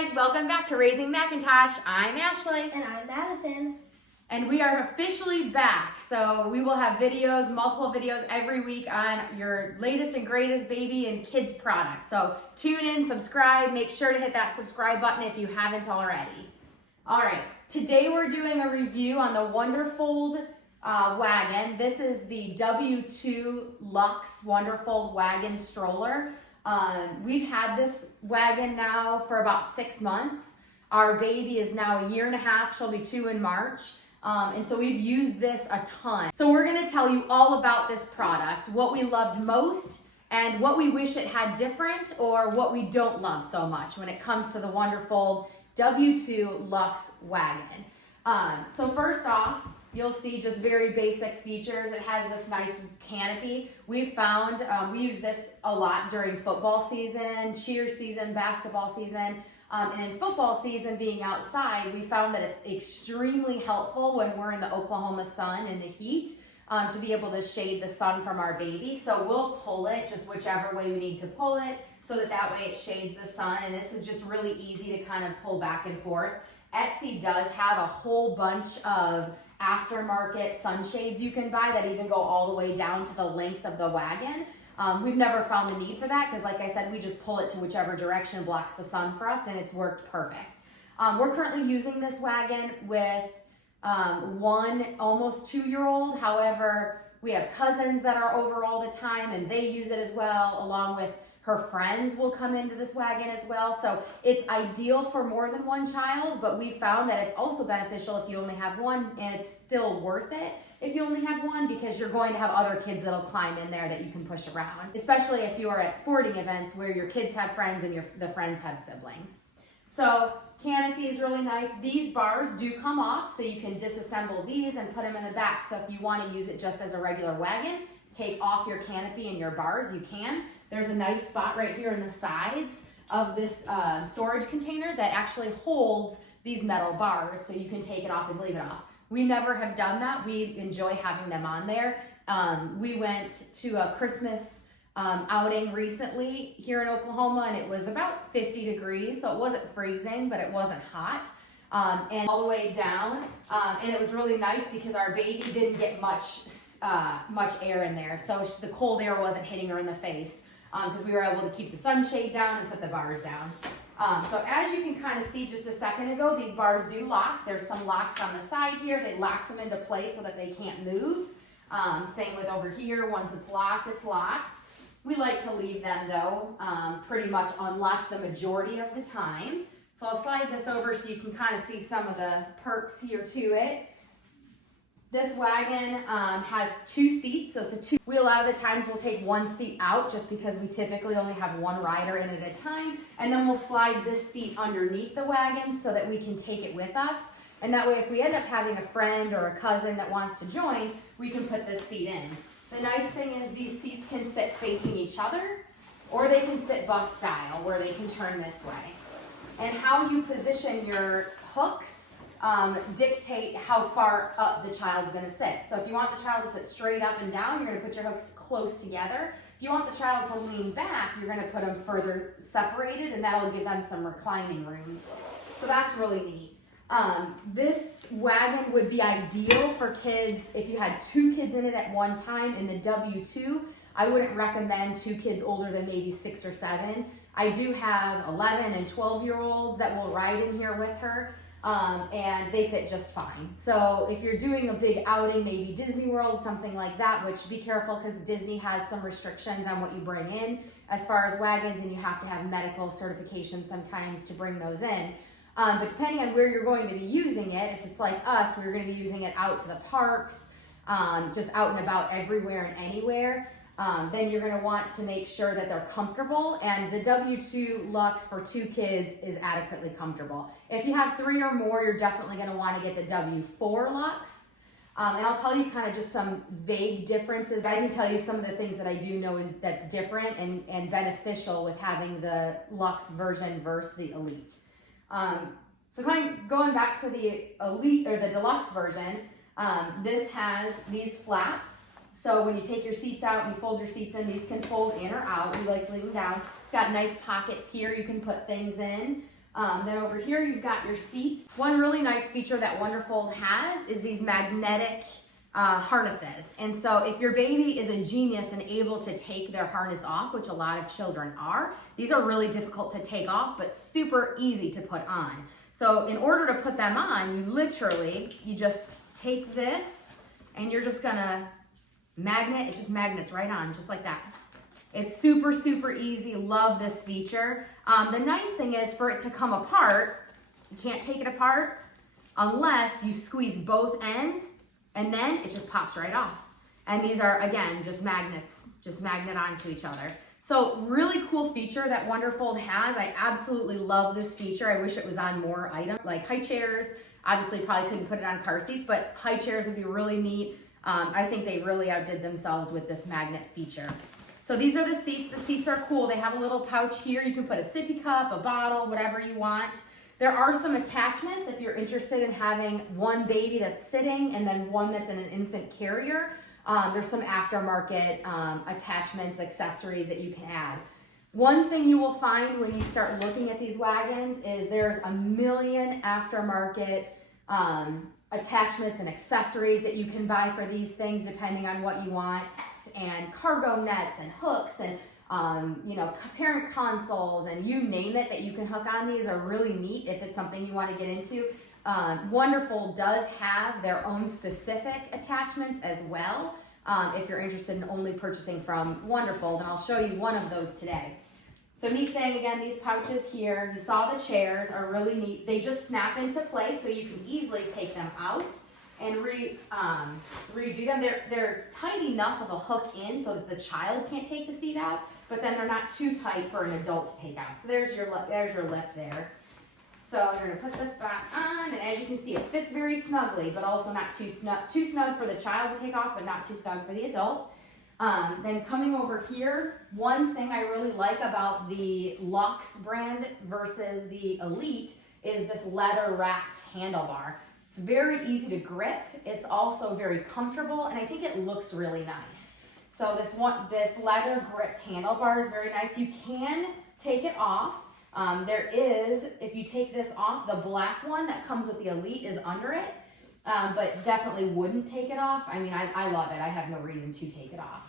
guys, welcome back to Raising Macintosh. I'm Ashley. And I'm Madison. And we are officially back. So we will have videos, multiple videos every week on your latest and greatest baby and kids products. So tune in, subscribe, make sure to hit that subscribe button if you haven't already. All right, today we're doing a review on the Wonderfold Wagon. This is the W2 Luxe Wonderfold Wagon Stroller. We've had this wagon now for about 6 months. Our baby is now a year and a half. She'll be 2 in March. And so we've used this a ton. So we're gonna tell you all about this product, what we loved most, and what we wish it had different, or what we don't love so much when it comes to the Wonderfold W2 Luxe Wagon. So first off, you'll see just very basic features. It has this nice canopy. We found, we use this a lot during football season, cheer season, basketball season. And in football season, being outside, we found that it's extremely helpful when we're in the Oklahoma sun and the heat to be able to shade the sun from our baby. So we'll pull it just whichever way we need to pull it so that way it shades the sun. And this is just really easy to kind of pull back and forth. Etsy does have a whole bunch of aftermarket sunshades you can buy that even go all the way down to the length of the wagon. We've never found the need for that because, like I said, we just pull it to whichever direction blocks the sun for us, and it's worked perfect. We're currently using this wagon with one almost 2-year-old. However, we have cousins that are over all the time, and they use it as well, along with her friends will come into this wagon as well. So it's ideal for more than one child, but we found that it's also beneficial if you only have one, and it's still worth it if you only have one, because you're going to have other kids that'll climb in there that you can push around, especially if you are at sporting events where your kids have friends and the friends have siblings. So canopy is really nice. These bars do come off, so you can disassemble these and put them in the back. So if you want to use it just as a regular wagon, take off your canopy and your bars, you can. There's a nice spot right here in the sides of this storage container that actually holds these metal bars, so you can take it off and leave it off. We never have done that. We enjoy having them on there. We went to a Christmas outing recently here in Oklahoma, and it was about 50 degrees, so it wasn't freezing, but it wasn't hot. And all the way down, and it was really nice because our baby didn't get much air in there, so the cold air wasn't hitting her in the face because we were able to keep the sunshade down and put the bars down. So as you can kind of see just a second ago, these bars do lock. There's some locks on the side here. They lock them into place so that they can't move. Same with over here. Once it's locked, it's locked. We like to leave them though, pretty much unlocked the majority of the time. So I'll slide this over so you can kind of see some of the perks here to it. This wagon has 2 seats, so it's a 2. We a lot of the times will take 1 seat out just because we typically only have 1 rider in at a time, and then we'll slide this seat underneath the wagon so that we can take it with us. And that way, if we end up having a friend or a cousin that wants to join, we can put this seat in. The nice thing is these seats can sit facing each other, or they can sit bus style where they can turn this way. And how you position your hooks dictate how far up the child's going to sit. So if you want the child to sit straight up and down, you're going to put your hooks close together. If you want the child to lean back, you're going to put them further separated, and that'll give them some reclining room. So that's really neat. This wagon would be ideal for kids if you had 2 kids in it at one time. In the W2, I wouldn't recommend 2 kids older than maybe 6 or 7. I do have 11 and 12-year-olds that will ride in here with her. And they fit just fine. So if you're doing a big outing, maybe Disney World, something like that, which be careful because Disney has some restrictions on what you bring in as far as wagons, and you have to have medical certification sometimes to bring those in. But depending on where you're going to be using it, if it's like us, we're going to be using it out to the parks, just out and about everywhere and anywhere. Then you're going to want to make sure that they're comfortable, and the W2 Luxe for 2 kids is adequately comfortable. If you have 3 or more, you're definitely going to want to get the W4 Luxe. And I'll tell you kind of just some vague differences. I can tell you some of the things that I do know that's different and beneficial with having the Luxe version versus the Elite. So going back to the Elite or the Deluxe version, this has these flaps. So when you take your seats out and you fold your seats in, these can fold in or out. We like to leave them down. It's got nice pockets here you can put things in. Then over here, you've got your seats. One really nice feature that Wonderfold has is these magnetic harnesses. And so if your baby is a genius and able to take their harness off, which a lot of children are, these are really difficult to take off, but super easy to put on. So in order to put them on, you just take this and you're just gonna magnet, it just magnets right on, just like that. It's super, super easy. Love this feature. The nice thing is for it to come apart, you can't take it apart unless you squeeze both ends, and then it just pops right off. And these are, again, just magnets, just magnet onto each other. So really cool feature that Wonderfold has. I absolutely love this feature. I wish it was on more items, like high chairs. Obviously probably couldn't put it on car seats, but high chairs would be really neat. I think they really outdid themselves with this magnet feature. So these are the seats. The seats are cool. They have a little pouch here. You can put a sippy cup, a bottle, whatever you want. There are some attachments if you're interested in having one baby that's sitting and then one that's in an infant carrier. There's some aftermarket attachments, accessories that you can add. One thing you will find when you start looking at these wagons is there's a million aftermarket attachments and accessories that you can buy for these things depending on what you want, and cargo nets and hooks and parent consoles and you name it that you can hook on. These are really neat if it's something you want to get into. Wonderfold does have their own specific attachments as well if you're interested in only purchasing from Wonderfold, and I'll show you one of those today. So neat thing, again, these pouches here, you saw the chairs are really neat. They just snap into place so you can easily take them out and redo them. They're tight enough of a hook in so that the child can't take the seat out, but then they're not too tight for an adult to take out. So there's your lift there. So you're gonna put this back on, and as you can see, it fits very snugly, but also not too snug for the child to take off, but not too snug for the adult. Then coming over here, one thing I really like about the Luxe brand versus the Elite is this leather wrapped handlebar. It's very easy to grip. It's also very comfortable, and I think it looks really nice. So this leather gripped handlebar is very nice. You can take it off. There is, if you take this off, the black one that comes with the Elite is under it, but definitely wouldn't take it off. I mean, I love it. I have no reason to take it off.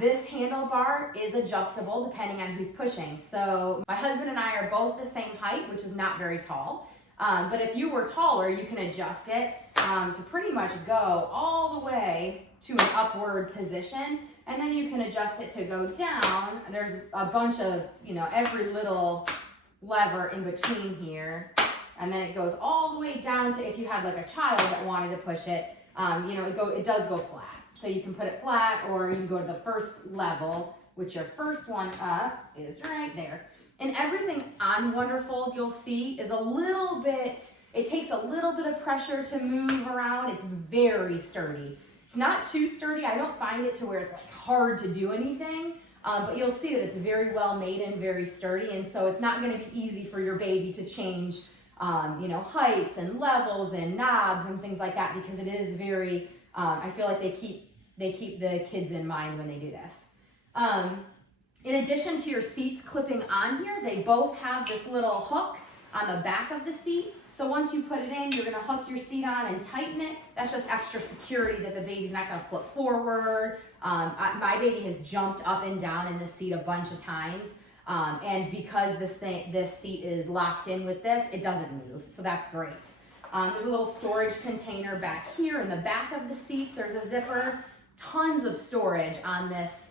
This handlebar is adjustable depending on who's pushing. So my husband and I are both the same height, which is not very tall. But if you were taller, you can adjust it to pretty much go all the way to an upward position. And then you can adjust it to go down. There's a bunch of, every little lever in between here. And then it goes all the way down to if you had like a child that wanted to push it, it does go flat. So you can put it flat, or you can go to the first level, which your first one up is right there. And everything on Wonderfold you'll see is it takes a little bit of pressure to move around. It's very sturdy. It's not too sturdy. I don't find it to where it's like hard to do anything, but you'll see that it's very well made and very sturdy. And so it's not going to be easy for your baby to change, heights and levels and knobs and things like that, because it is very, I feel like they keep the kids in mind when they do this. In addition to your seats clipping on here, they both have this little hook on the back of the seat. So once you put it in, you're gonna hook your seat on and tighten it. That's just extra security that the baby's not gonna flip forward. My baby has jumped up and down in the seat a bunch of times. And because this seat is locked in with this, it doesn't move. So that's great. There's a little storage container back here in the back of the seats. There's a zipper, tons of storage on this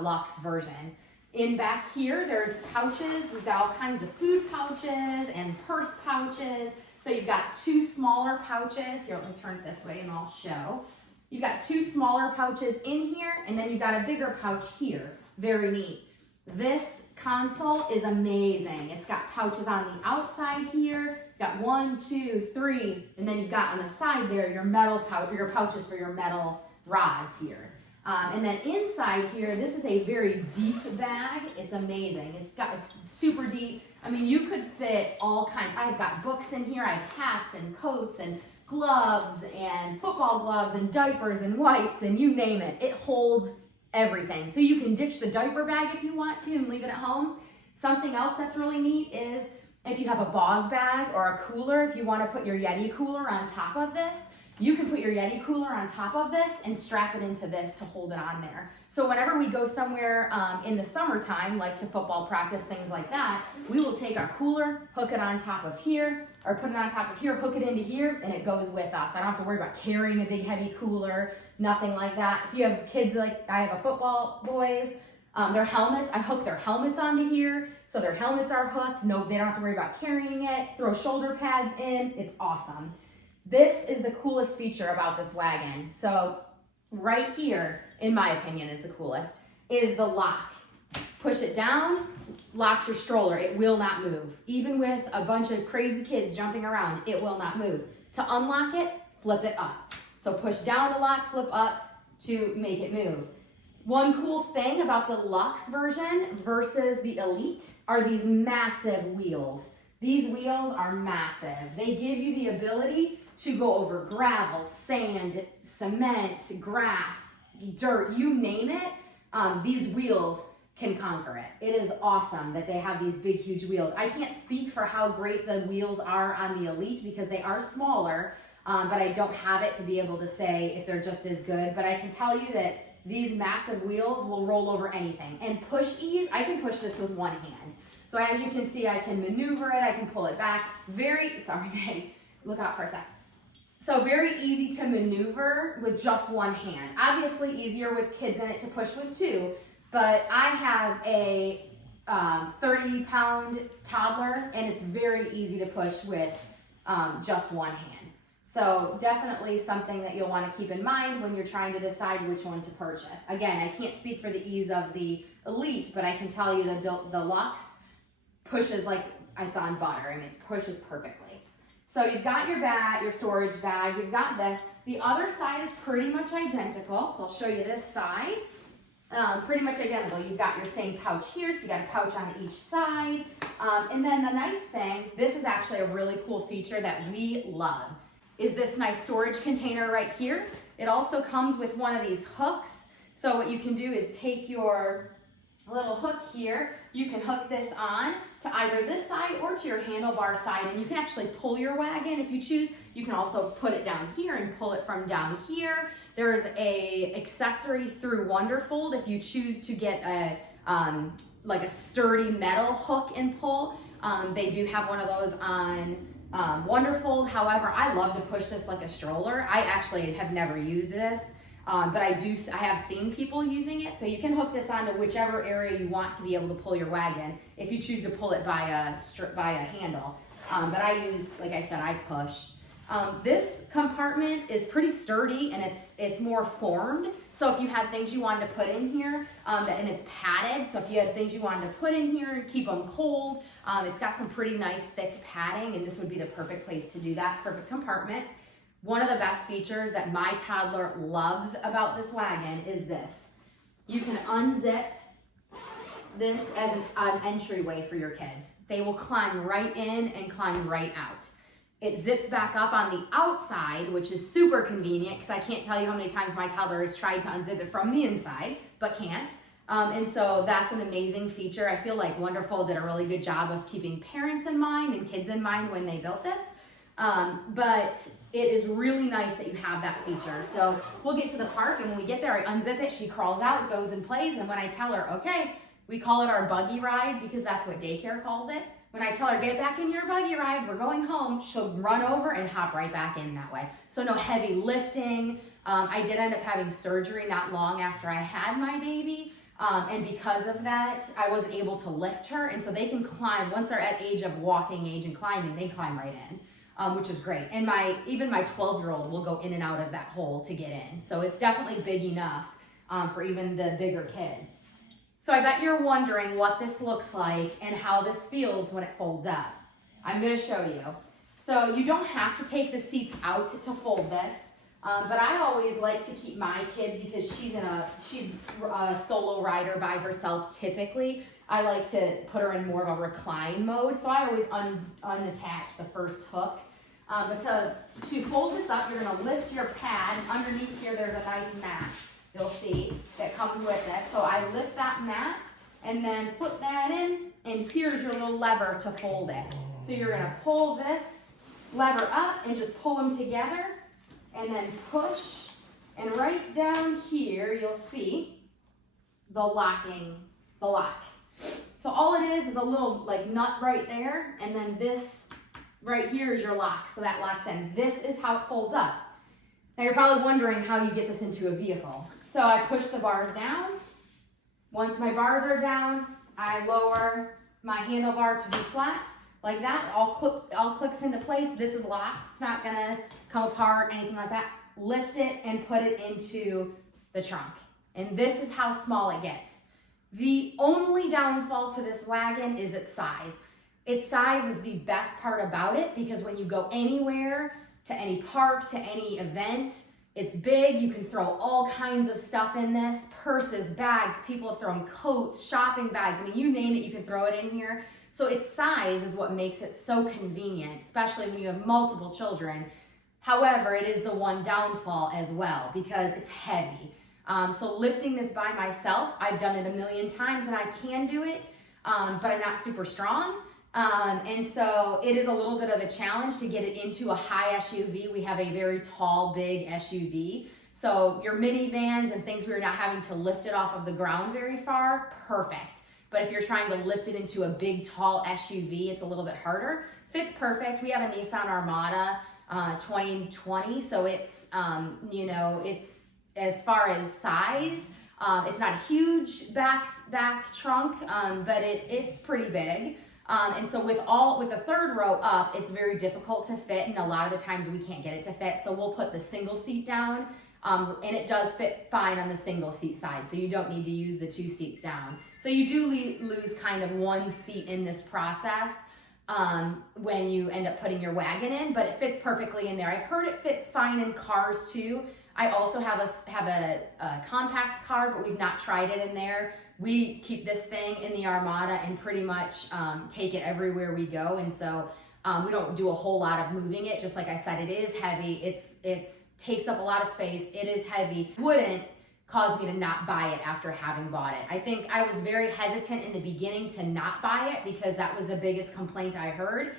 Luxe version. In back here, there's pouches. We've got all kinds of food pouches and purse pouches. So you've got two smaller pouches. Here, let me turn it this way and I'll show. You've got two smaller pouches in here, and then you've got a bigger pouch here. Very neat. This console is amazing. It's got pouches on the outside here. You've got 1, 2, 3, and then you've got on the side there your metal your pouches for your metal rods here. And then inside here, this is a very deep bag. It's amazing. It's super deep. I mean, you could fit all kinds. I've got books in here. I have hats and coats and gloves and football gloves and diapers and wipes and you name it. It holds everything. So you can ditch the diaper bag if you want to and leave it at home. Something else that's really neat is If you have a bog bag or a cooler, if you want to put your Yeti cooler on top of this, you can put your Yeti cooler on top of this and strap it into this to hold it on there. So whenever we go somewhere in the summertime, like to football practice, things like that, we will take our cooler, hook it on top of here, or put it on top of here, hook it into here, and it goes with us. I don't have to worry about carrying a big heavy cooler, nothing like that. If you have kids like I have a football boys, their helmets, I hook their helmets onto here, so their helmets are hooked. No, they don't have to worry about carrying it. Throw shoulder pads in, it's awesome. This is the coolest feature about this wagon. So right here, in my opinion, is the coolest, is the lock. Push it down, locks your stroller. It will not move. Even with a bunch of crazy kids jumping around, it will not move. To unlock it, flip it up. So push down to lock, flip up to make it move. One cool thing about the Luxe version versus the Elite are these massive wheels. These wheels are massive. They give you the ability to go over gravel, sand, cement, grass, dirt, you name it. These wheels can conquer it. It is awesome that they have these big, huge wheels. I can't speak for how great the wheels are on the Elite because they are smaller, but I don't have it to be able to say if they're just as good. But I can tell you that these massive wheels will roll over anything. And push ease, I can push this with one hand. So as you can see, I can maneuver it, I can pull it back. Sorry, look out for a sec. So very easy to maneuver with just one hand. Obviously easier with kids in it to push with two, but I have a 30-pound toddler and it's very easy to push with just one hand. So definitely something that you'll want to keep in mind when you're trying to decide which one to purchase. Again, I can't speak for the ease of the Elite, but I can tell you that the Luxe pushes like it's on butter. I mean, it pushes perfectly. So you've got your bag, your storage bag, you've got this. The other side is pretty much identical. So I'll show you this side. Pretty much identical. You've got your same pouch here, so you got a pouch on each side. And then the nice thing, this is actually a really cool feature that we love, is this nice storage container right here. It also comes with one of these hooks. So what you can do is take your little hook here, you can hook this on to either this side or to your handlebar side, and you can actually pull your wagon if you choose. You can also put it down here and pull it from down here. There's a accessory through Wonderfold if you choose to get a like a sturdy metal hook and pull. They do have one of those on Wonderfold. However, I love to push this like a stroller. I actually have never used this. But I have seen people using it, so you can hook this onto whichever area you want to be able to pull your wagon if you choose to pull it by a handle. But I use, like I said, I push. This compartment is pretty sturdy and it's more formed. So if you had things you wanted to put in here, and it's padded, so if you had things you wanted to put in here and keep them cold, it's got some pretty nice thick padding, and this would be the perfect place to do that, perfect compartment. One of the best features that my toddler loves about this wagon is this. You can unzip this as an entryway for your kids. They will climb right in and climb right out. It zips back up on the outside, which is super convenient because I can't tell you how many times my toddler has tried to unzip it from the inside, but can't. And so that's an amazing feature. I feel like Wonderfold did a really good job of keeping parents in mind and kids in mind when they built this. But it is really nice that you have that feature. So we'll get to the park, and when we get there, I unzip it, she crawls out, goes and plays, and when I tell her, okay, we call it our buggy ride because that's what daycare calls it. When I tell her, get back in your buggy ride, we're going home, she'll run over and hop right back in that way. So no heavy lifting. I did end up having surgery not long after I had my baby. And because of that, I wasn't able to lift her. And so they can climb, once they're at age of walking age and climbing, they climb right in. Which is great. And even my 12-year-old will go in and out of that hole to get in. So it's definitely big enough for even the bigger kids. So I bet you're wondering what this looks like and how this feels when it folds up. I'm going to show you. So you don't have to take the seats out to fold this, but I always like to keep my kids, because she's a solo rider by herself typically. I like to put her in more of a recline mode, so I always unattach the first hook. But to fold this up, you're going to lift your pad. Underneath here, there's a nice mat, you'll see, that comes with it. So I lift that mat and then flip that in, and here's your little lever to fold it. So you're gonna pull this lever up and just pull them together and then push. And right down here, you'll see the lock. So all it is a little like nut right there, and then this right here is your lock, so that locks in. This is how it folds up. Now you're probably wondering how you get this into a vehicle. So I push the bars down. Once my bars are down, I lower my handlebar to be flat, like that. All clicks into place. This is locked. It's not gonna come apart, anything like that. Lift it and put it into the trunk. And this is how small it gets. The only downfall to this wagon is its size. Its size is the best part about it, because when you go anywhere, to any park, to any event, it's big. You can throw all kinds of stuff in this, purses, bags. People have thrown coats, shopping bags. I mean, you name it, you can throw it in here. So its size is what makes it so convenient, especially when you have multiple children. However, it is the one downfall as well, because it's heavy. So lifting this by myself, I've done it a million times and I can do it, but I'm not super strong. And so it is a little bit of a challenge to get it into a high SUV. We have a very tall, big SUV. So your minivans and things where you're not having to lift it off of the ground very far, perfect. But if you're trying to lift it into a big, tall SUV, it's a little bit harder. Fits perfect. We have a Nissan Armada 2020, so it's, you know, it's, as far as size, it's not a huge back trunk, but it's pretty big. And so with the third row up, it's very difficult to fit, and a lot of the times we can't get it to fit. So we'll put the single seat down, and it does fit fine on the single seat side. So you don't need to use the 2 seats down. So you do lose kind of 1 seat in this process when you end up putting your wagon in, but it fits perfectly in there. I've heard it fits fine in cars too. I also have a compact car, but we've not tried it in there. We keep this thing in the Armada and pretty much take it everywhere we go. And so we don't do a whole lot of moving it. Just like I said, it is heavy. It takes up a lot of space. It is heavy. Wouldn't cause me to not buy it after having bought it. I think I was very hesitant in the beginning to not buy it, because that was the biggest complaint I heard,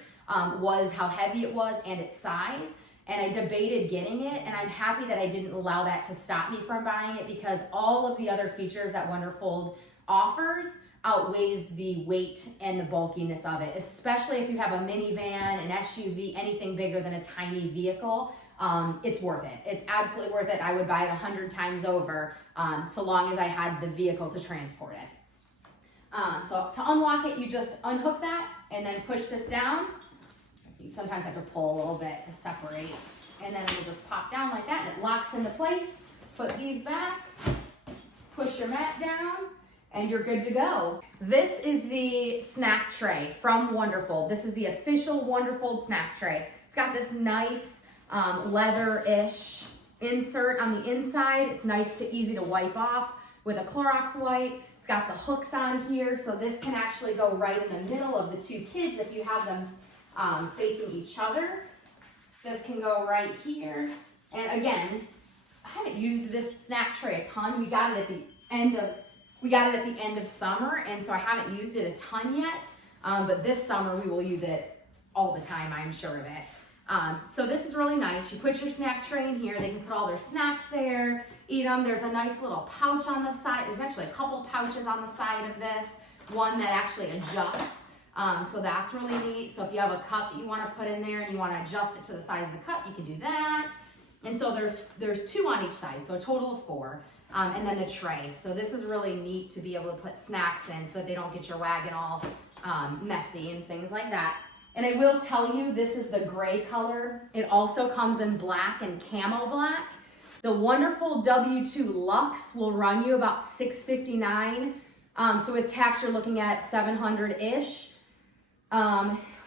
was how heavy it was and its size. And I debated getting it, and I'm happy that I didn't allow that to stop me from buying it, because all of the other features that Wonderfold offers outweighs the weight and the bulkiness of it, especially if you have a minivan, an SUV, anything bigger than a tiny vehicle. It's worth it. It's absolutely worth it. I would buy it 100 times over, so long as I had the vehicle to transport it. So to unlock it, you just unhook that and then push this down. You sometimes have to pull a little bit to separate, and then it will just pop down like that, and it locks into place. Put these back, push your mat down, and you're good to go. This is the snack tray from Wonderfold. This is the official Wonderfold snack tray. It's got this nice leather-ish insert on the inside. It's nice to easy to wipe off with a Clorox wipe. It's got the hooks on here, so this can actually go right in the middle of the 2 kids if you have them facing each other. This can go right here. And again, I haven't used this snack tray a ton. We got it at the end of summer, and so I haven't used it a ton yet. But this summer we will use it all the time, I'm sure of it. So this is really nice. You put your snack tray in here. They can put all their snacks there, eat them. There's a nice little pouch on the side. There's actually a couple pouches on the side of this. One that actually adjusts. So that's really neat. So if you have a cup that you want to put in there and you want to adjust it to the size of the cup, you can do that. And so there's 2 on each side, so a total of 4. And then the tray. So this is really neat to be able to put snacks in so that they don't get your wagon all messy and things like that. And I will tell you, this is the gray color. It also comes in black and camo black. The Wonderfold W2 Luxe will run you about $659. So with tax, you're looking at $700-ish.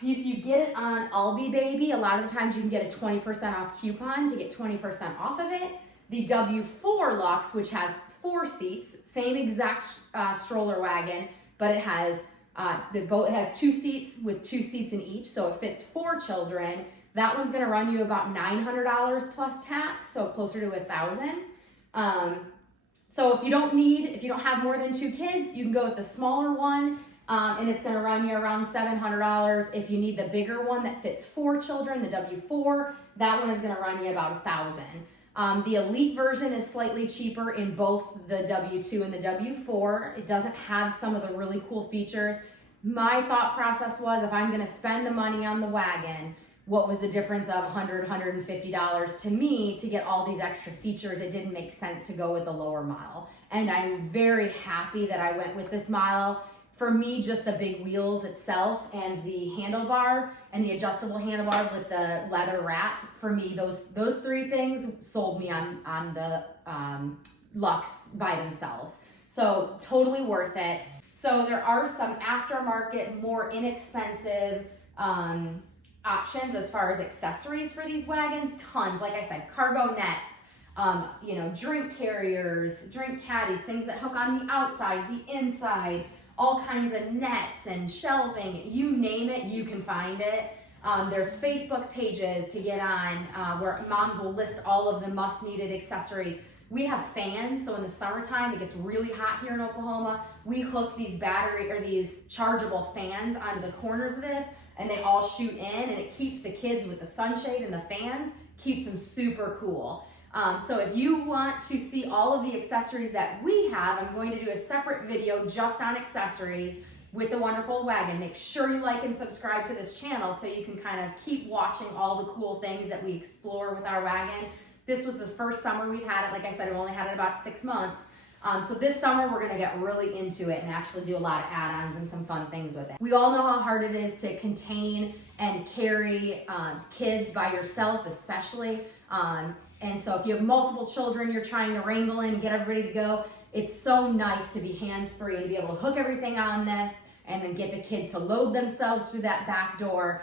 If you get it on Albi Baby, a lot of the times you can get a 20% off coupon to get 20% off of it. The W4 Luxe, which has 4 seats, same exact stroller wagon, but it has it has 2 seats with 2 seats in each, so it fits 4 children. That one's going to run you about $900 plus tax, so closer to $1,000. So if you don't have more than 2 kids, you can go with the smaller one. and it's gonna run you around $700. If you need the bigger one that fits 4 children, the W4, that one is gonna run you about $1,000. The Elite version is slightly cheaper in both the W2 and the W4. It doesn't have some of the really cool features. My thought process was, if I'm gonna spend the money on the Wagon, what was the difference of $100, $150 to me to get all these extra features? It didn't make sense to go with the lower model. And I'm very happy that I went with this model. For me, just the big wheels itself and the handlebar and the adjustable handlebar with the leather wrap, for me, those 3 things sold me on the Luxe by themselves. So totally worth it. So there are some aftermarket, more inexpensive options as far as accessories for these wagons. Tons, like I said, cargo nets, drink carriers, drink caddies, things that hook on the outside, the inside, all kinds of nets and shelving, you name it, you can find it. There's Facebook pages to get on where moms will list all of the must needed accessories. We have fans, so in the summertime, it gets really hot here in Oklahoma. We hook these these chargeable fans onto the corners of this, and they all shoot in, and it keeps the kids with the sunshade and the fans, keeps them super cool. So if you want to see all of the accessories that we have, I'm going to do a separate video just on accessories with the Wonderfold Wagon. Make sure you like and subscribe to this channel so you can kind of keep watching all the cool things that we explore with our wagon. This was the first summer we've had it. Like I said, we've only had it about 6 months. So this summer we're gonna get really into it and actually do a lot of add-ons and some fun things with it. We all know how hard it is to contain and carry kids by yourself, especially. And so if you have multiple children you're trying to wrangle in and get everybody to go, it's so nice to be hands-free and to be able to hook everything on this and then get the kids to load themselves through that back door.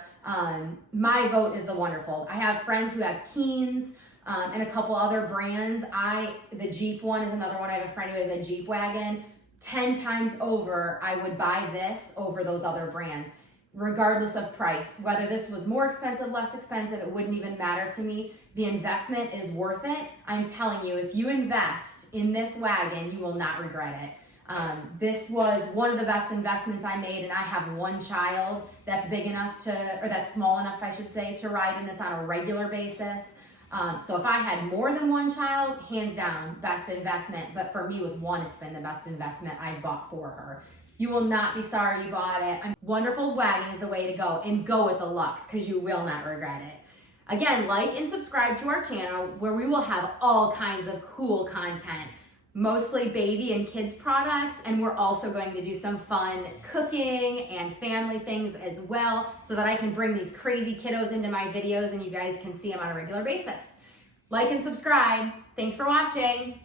My vote is the Wonderfold. I have friends who have Keens and a couple other brands. The Jeep one is another one. I have a friend who has a Jeep wagon. 10 times over, I would buy this over those other brands, regardless of price. Whether this was more expensive, less expensive, it wouldn't even matter to me. The investment is worth it. I'm telling you, if you invest in this wagon, you will not regret it. This was one of the best investments I made, and I have 1 child that's big enough or that's small enough, I should say, to ride in this on a regular basis. So if I had more than 1 child, hands down, best investment. But for me, with 1, it's been the best investment I bought for her. You will not be sorry you bought it. Wonderfold Wagon is the way to go, and go with the Luxe because you will not regret it. Again, like and subscribe to our channel where we will have all kinds of cool content, mostly baby and kids products, and we're also going to do some fun cooking and family things as well so that I can bring these crazy kiddos into my videos and you guys can see them on a regular basis. Like and subscribe. Thanks for watching.